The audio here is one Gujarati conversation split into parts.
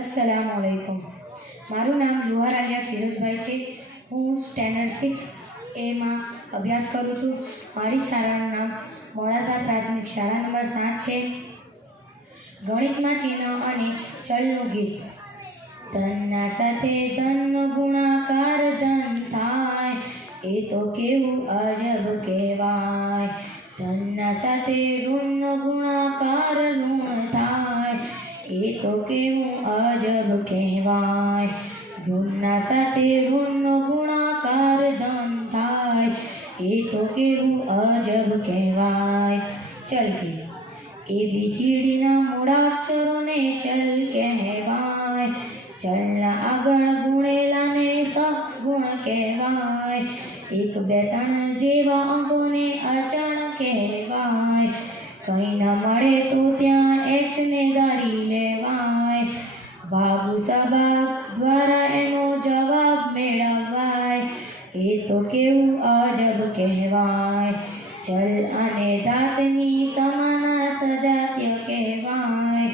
अस्सलामुअलैकुम। माરું નામ લુહાર આલિયા ફિરોઝભાઈ છે। હું સ્ટેન્ડર્ડ 6A માં અભ્યાસ કરું છું। મારી શાળાનું નામ મોડાસા પ્રાથમિક શાળા નંબર 7 છે। ગણિતમાં ચિહ્ન અને ચલનું ગીત। ધનના સાથે ધનનો ગુણાકાર ધન થાય, એ તો કેવું અજબ કહેવાય। ધનના સાથે ઋણનો ગુણાકાર ઋણ થાય, એ તો કેવું અજબ કહેવાય। ઋણના સાથે ઋણનો ગુણાકાર ધન થાય, એ તો કેવું અજબ કહેવાય। ચલ કે ABCDના મૂળાક્ષરોને ચલ કહેવાય। ચલના આગળ ગુણેલાને સહગુણ કહેવાય। 1, 2, 3 જેવા અંકોને અચળ કહેવાય। કંઈ ન મળે તો ત્યાં x ને ધારી લેવાય। ભાગુસાભાગ દ્વારા એનો જવાબ મેળવાય, એ તો કેવું અજબ કહેવાય। ચલ અને દાંતની સમાના સજાતીય કહેવાય।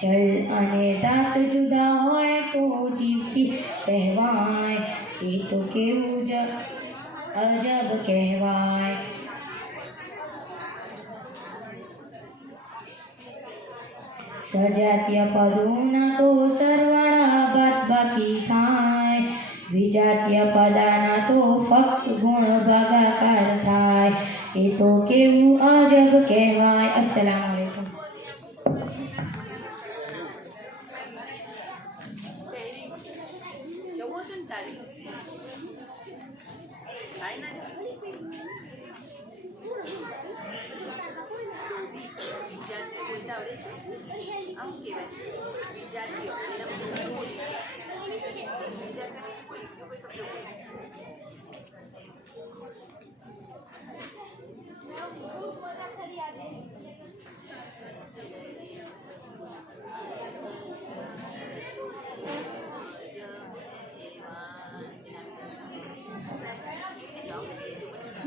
ચલ અને દાંત જુદા હોય તો જીવતી કહેવાય, એ તો કેવું અજબ કહેવાય। સજાતીય પદોના તો સરવાળા બાદબાકી થાય। વિજાતીય પદાના તો ફક્ત ગુણ ભાગાકાર થાય, એ તો કેવું અજબ કહેવાય। અસ્સલામુ અલૈકુમ।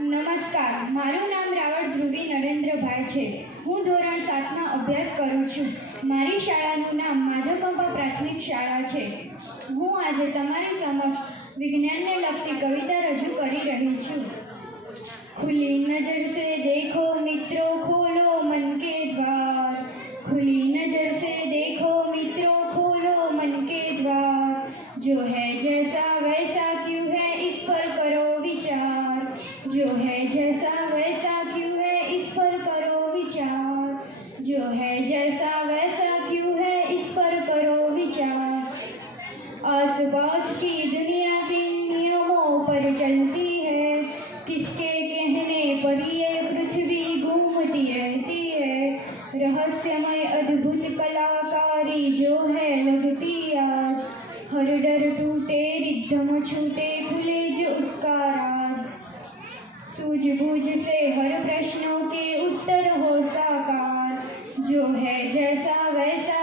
નમસ્કાર, મારું નામ રાવળ ધ્રુવી નરેન્દ્રભાઈ છે। હું ધોરણ 7માં અભ્યાસ કરું છું। મારી શાળાનું નામ માધવકંપા પ્રાથમિક શાળા છે। હું આજે તમારી સમક્ષ વિજ્ઞાનને લગતી કવિતા રજૂ કરી રહી છું। ખુલી નજર સે દેખો મિત્રો, ખોલો મન કે દ્વાર। ખુલી નજર સે દેખો મિત્રો, ખોલો મન કે દ્વાર। जो है जैसा वैसा क्यों है, इस पर करो विचार। जो है जैसा वैसा क्यों है, इस पर करो विचार। जो है जैसा वैसा क्यों है, इस पर करो विचार। आसपास की दुनिया किन नियमों पर चलती है, किसके कहने पर ये पृथ्वी घूमती रहती है। रहस्यमय अद्भुत कलाकारी जो है लगती आज, हर डर टूटे रिद्धम छूटे खुले जो उसका राज। सूझबूझ से हर प्रश्नों के उत्तर हो साकार। जो है जैसा वैसा